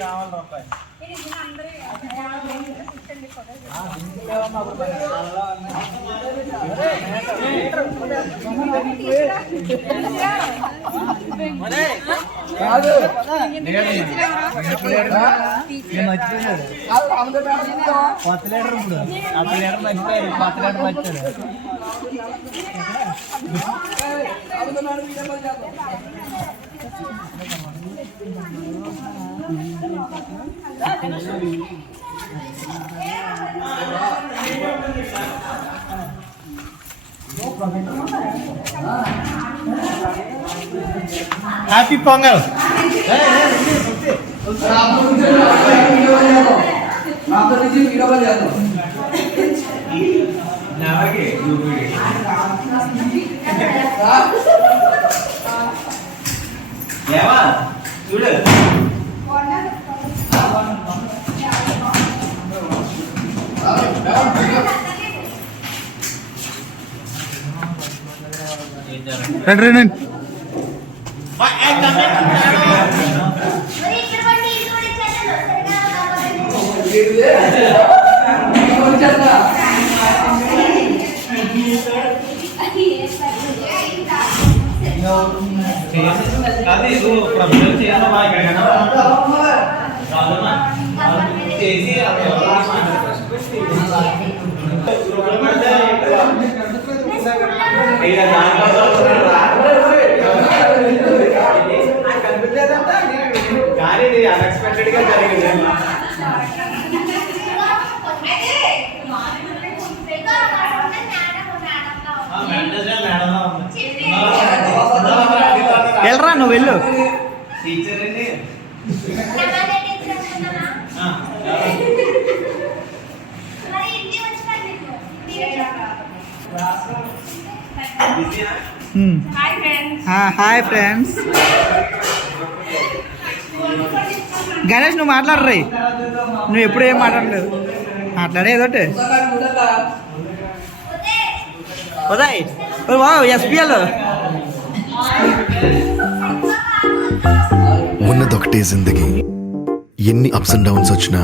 రావాలి రూపాయి కొత్త లీటర్ ఇప్పుడు అప్పుడు లీటర్ మర్చిపోయారు కొత్త లీటర్ మర్చాడు హ్యాపీ పొంగల్ చూడు రండి కానీ ఇది అన్ఎక్స్పెక్టెడ్ గా జరిగింది వెళ్ళరా నువ్వు వెళ్ళు టీచర్ అండి హాయ్ ఫ్రెండ్స్ గణేష్ నువ్వు మాట్లాడరా నువ్వు ఎప్పుడు ఏం మాట్లాడలేదు మాట్లాడే ఏదోటే ఉదయ్ ఎస్పీఎల్ ఉన్నదొకటే జిందగీ ఎన్ని అప్స్ అండ్ డౌన్స్ వచ్చినా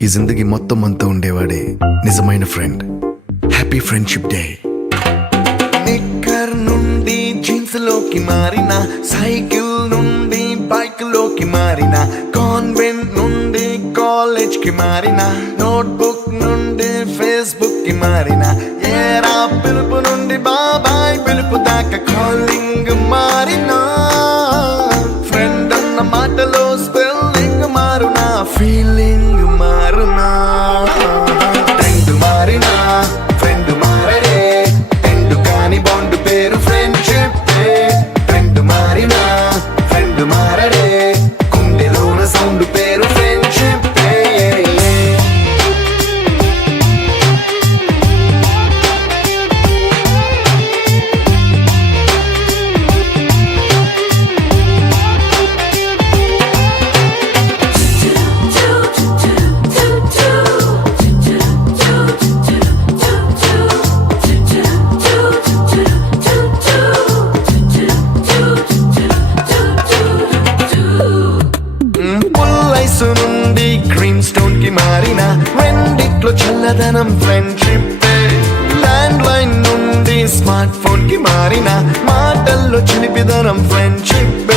ఈ జిందగీ మొత్తం అంతా ఉండేవాడే నిజమైన ఫ్రెండ్ హ్యాపీ ఫ్రెండ్షిప్ డే నిక్కర్ నుండి జీన్స్ లోకి మారిన సైకిల్ నుండి బైక్ లోకి మారిన కాన్వెంట్ నుండి కాలేజ్ కి మారిన నోట్బుక్ నుండి ఫేస్బుక్ కి మారిన ఏరా పిలుపు నుండి బాబాయ్ పిలుపు దాకా కాలింగ్ మారిన ఫ్రెండ్ అన్న మాటలో స్పెల్లింగ్ మారునా ఫీలింగ్ మారునా ట్రెండ్ మారినా ఫ్రెండ్ మారడే ట్రెండ్ కాని బాండ్ పేరు ఫ్రెండ్షిప్ ట్రెండ్ మారినా ఫ్రెండ్ మారడే గుండెలోన సౌండ్ పేరు ఫ్రెండ్షిప్ నుండి గ్రీన్ స్టోన్ కి మారిన రెండిట్లో చల్లదనం ఫ్రెండ్షిప్ ల్యాండ్ లైన్ నుండి స్మార్ట్ ఫోన్ కి మారిన మాటల్లో చిలిపిదనం ఫ్రెండ్షిప్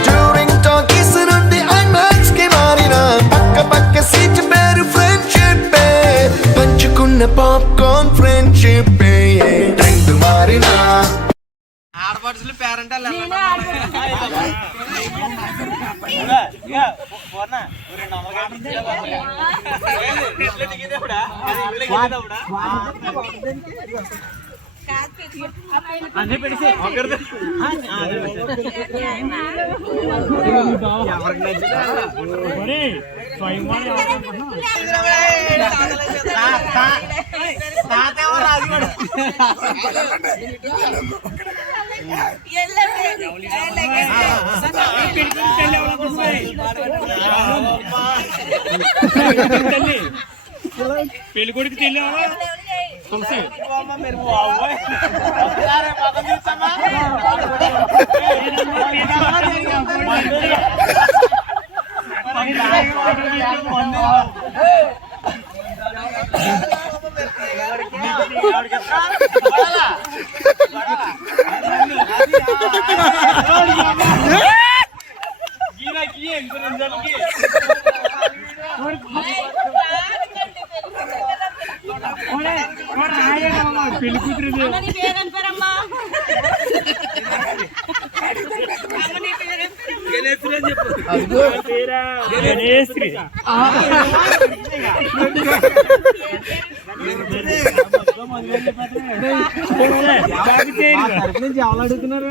డ్యూరింగ్ టాకీస్ నుండి ఐమాక్స్ కి మారిన పక్క పక్క సీట్ పేరు ఫ్రెండ్షిప్ పంచుకున్న పాప్కార్న్ ఫ్రెండ్షిప్ ట్రెండ్ మారిన ఆడపడుచులు పేరెంట్ అన్నీ పెడితే పెళ్లి కొడుకు తెలియవా పెళ్లి కూతురు గణేశ్రీ ఎవరు అడుగుతున్నారు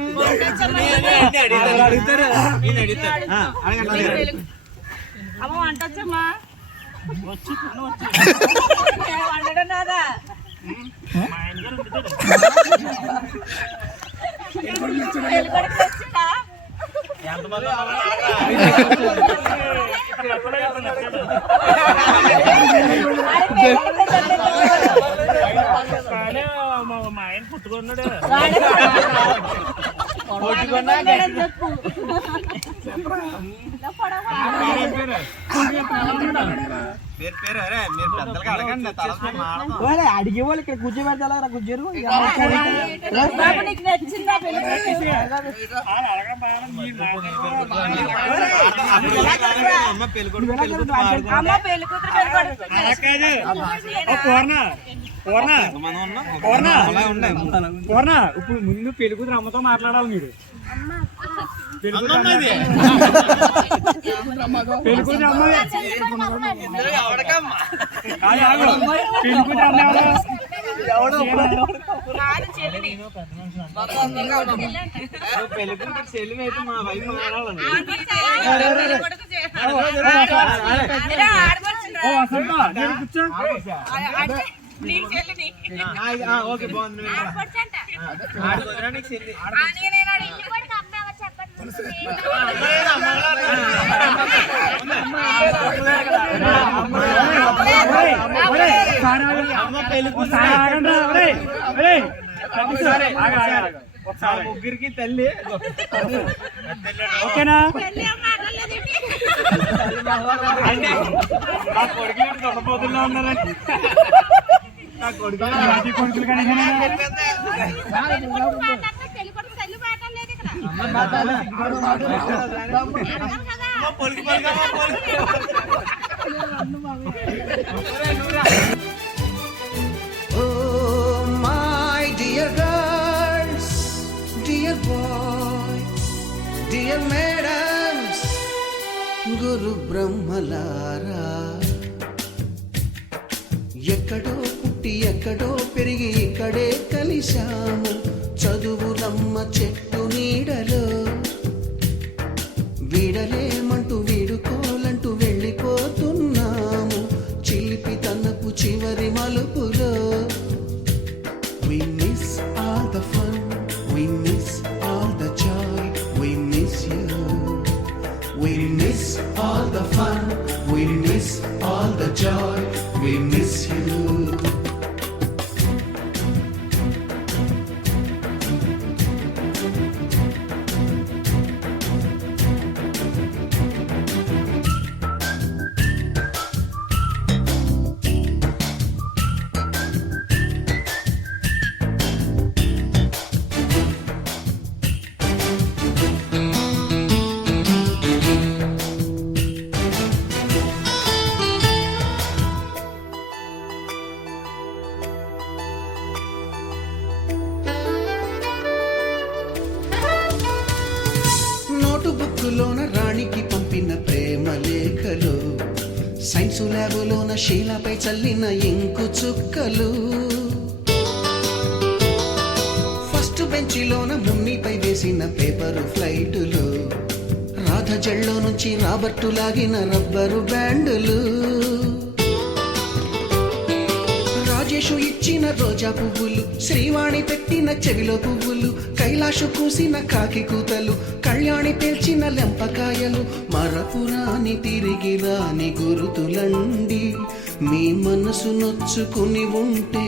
అమ్మ వంటొచ్చమ్మా వండడం రాదా మా ఆయన పుట్టుకున్నాడు చెప్పు అడిగే వాళ్ళు ఇక్కడ కూర్చోబెడతా కూర్చోరు నీకు నచ్చిందా అమ్మ పెళ్లి కూతురు ఇప్పుడు ముందు పెళ్లి కూతురు అమ్మతో మాట్లాడాలి మీరు పెళ్లి కూతురు అమ్మ పెళ్లి కూతురు చెల్లి అయితే మా వైఫ్ ఓకే బాగుంది ముగ్గురికి తల్లి ఓకేనా అంటే నా కొడుకు దొంగపోతుల్లో ఉన్నారండి నా కొడుకు కొడుకులు కానీ Oh, my dear girls, dear boys, dear madams, గురు బ్రహ్మలారా ఎక్కడో పుట్టి ఎక్కడో పెరిగి ఇక్కడే కలిశాము చదువులమ్మ చెట్టు నీడలో వీడలేమంటూ వీడుకోలంటూ వెళ్ళిపోతున్నాము చిలిపి తనపు చివరి మలుపులో We miss all the fun, we miss all the joy, we miss you. We miss all the fun, we miss all the joy, we miss you. నోటుబుక్కులోన రాణికి పంపిన ప్రేమ లేఖలు సైన్సు ల్యాబులోన శీలపై చల్లిన ఇంకు చుక్కలు ఫస్ట్ బెంచిలోన మున్నిపై వేసిన పేపరు ఫ్లైటులు రాధ జల్లో నుంచి రాబర్టు లాగిన rubber బ్యాండులు Rajesh ఇచ్చిన రోజా పువ్వులు శ్రీవాణి పెట్టిన చెవిలో పువ్వులు కైలాషు కూసిన కాకి కూతలు కళ్యాణి పేల్చిన లెంపకాయలు మరపురాని తిరిగి రాని గురుతులండి మీ మనసు నొచ్చుకుని ఉంటే